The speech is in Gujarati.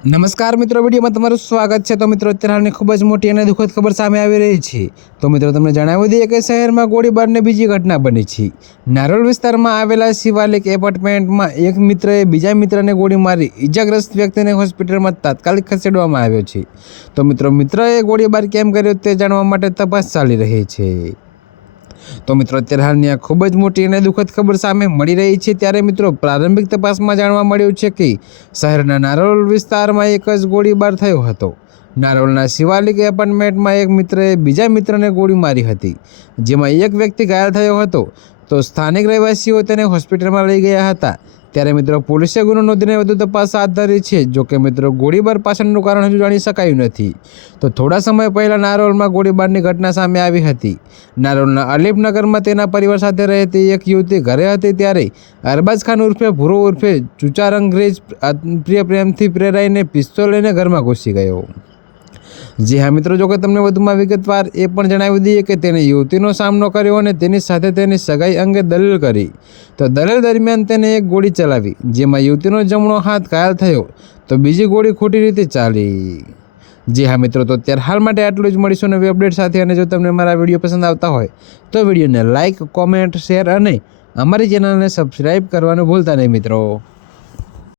નમસ્કાર મિત્રો, વિડીયોમાં તમારું સ્વાગત છે। તો મિત્રો, અત્યારે હાલની ખૂબ જ મોટી અને દુઃખદ ખબર સામે આવી રહી છે। તો મિત્રો, તમને જણાવી દઈએ કે શહેરમાં ગોળીબારની બીજી ઘટના બની છે। નારોલ વિસ્તારમાં આવેલા શિવાલિક એપાર્ટમેન્ટમાં એક મિત્રએ બીજા મિત્રને ગોળી મારી ઈજાગ્રસ્ત વ્યક્તિને હોસ્પિટલમાં તાત્કાલિક ખસેડવામાં આવ્યો છે। તો મિત્રો, મિત્રએ ગોળીબાર કેમ કર્યો તે જાણવા માટે તપાસ ચાલી રહી છે। તો મિત્રો, અત્યારે હાલની આ ખૂબ જ મોટી અને દુઃખદ ખબર સામે મળી રહી છે। ત્યારે મિત્રો, પ્રારંભિક તપાસમાં જાણવા મળ્યું છે કે શહેરના નારોલ વિસ્તારમાં એક જ ગોળીબાર થયો હતો। નારોલના શિવાલિક એપાર્ટમેન્ટમાં એક મિત્રએ બીજા મિત્રને ગોળી મારી હતી, જેમાં એક વ્યક્તિ ઘાયલ થયો હતો। તો સ્થાનિક રહેવાસીઓ તેને હોસ્પિટલમાં લઈ ગયા હતા। ત્યારે મિત્રો, પોલીસે ગુનો નોંધીને વધુ તપાસ હાથ ધરી છે। જોકે મિત્રો, ગોળીબાર પાછળનું કારણ હજુ જાણી શકાયું નથી। તો થોડા સમય પહેલા નારોલમાં ગોળીબારની ઘટના સામે આવી હતી। નારોલના અલીફનગરમાં તેના પરિવાર સાથે રહેતી એક યુવતી ઘરે હતી, ત્યારે અરબાઝ ખાન ઉર્ફે ભૂરો ઉર્ફે ચુચા રંગરેજ પ્રેમથી પ્રેરાઈને પિસ્તોલ લઈને ઘરમાં ઘૂસી ગયો। જી હા મિત્રો, જો કે તમને વધુમાં વિગતવાર એ પણ જણાવી દઈએ કે તેને યુવતીનો સામનો કર્યો અને તેની સાથે તેની સગાઈ અંગે દલીલ કરી। તો દલીલ દરમિયાન તેને એક ગોળી ચલાવી, જેમાં યુવતીનો જમણો હાથ ઘાયલ થયો, તો બીજી ગોળી ખોટી રીતે ચાલી। જી હા મિત્રો, તો અત્યારે હાલ માટે આટલું જ। મળીશું નવી અપડેટ સાથે। અને જો તમને મારા વિડીયો પસંદ આવતા હોય તો વિડીયોને લાઇક, કોમેન્ટ, શેર અને અમારી ચેનલને સબસ્ક્રાઈબ કરવાનું ભૂલતા નહીં મિત્રો।